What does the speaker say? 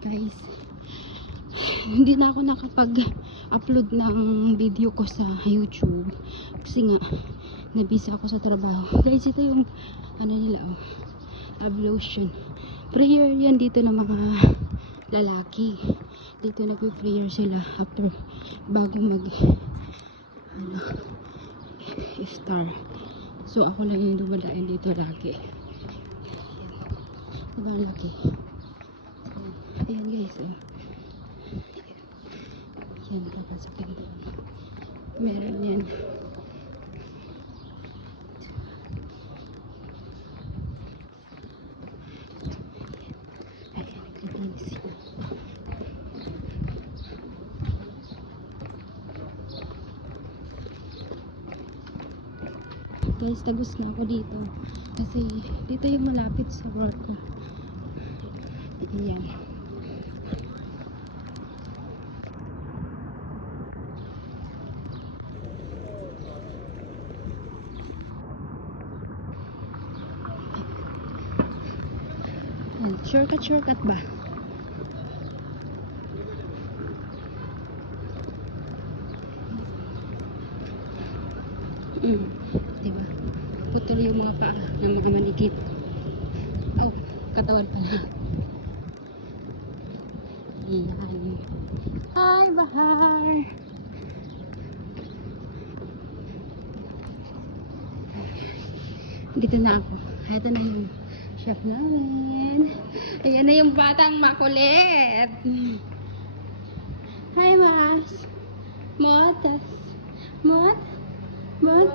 Guys, hindi na ako nakapag-upload ng video ko sa YouTube kasi nga nabisa ako sa trabaho. Guys, ito yung ano nila, oh, love lotion. Prayer yan dito ng mga lalaki. Dito nagpe-prayer sila after bago mag iftar. So ako lang yung dumadain dito lagi. Diba laki? Ayan guys, oh. Yan, papasokin doon. Meron yan. Ayan, naglilinis sila. Guys, tagos na ako dito. Kasi dito yung malapit sa work ko. Ayan. Shortcut ba? Diba? Putol yung mga paa ng mga manikit. Oh, katawan pala. Ayan. Hi, Bahar! Dito na ako. Ito na yung chef namin. Ayan na yung batang makulit. Hi, Mas. Motas. Mot? Mot?